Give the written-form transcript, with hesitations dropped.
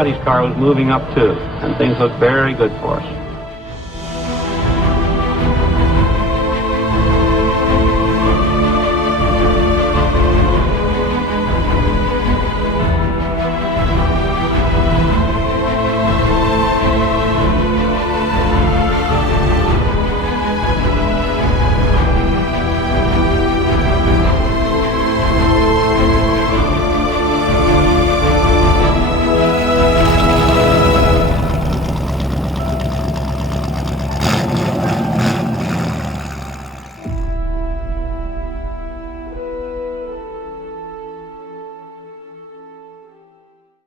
Camoradi's car was moving up too, and things looked very good for us.